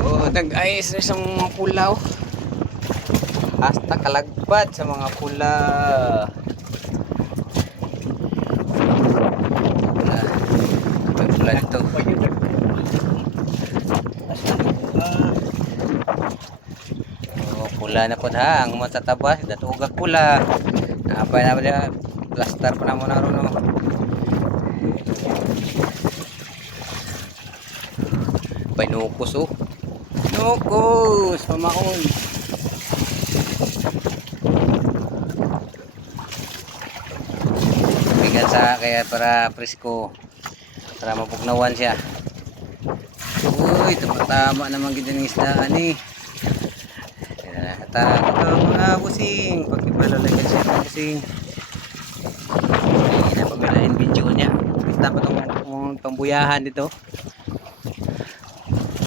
Oh, nag-ayos na sa mga pulaw. Hasta kalagpat sa mga pula. May pula dito. Oh, pula na po ha. Ang matatabas, datugag pula. Napay na ba plaster pa na mo na ron. No? Nukos oh. Nukos, pamaon. Bigat sa kaya para presko. Para mapugnawan siya. Uy, tumatama naman gid ang isdaan eh. Takot ang mga busing. Pagkipalalagyan siya ng busing. Hindi na pamilain video niya. Kita pa itong pambuyahan dito.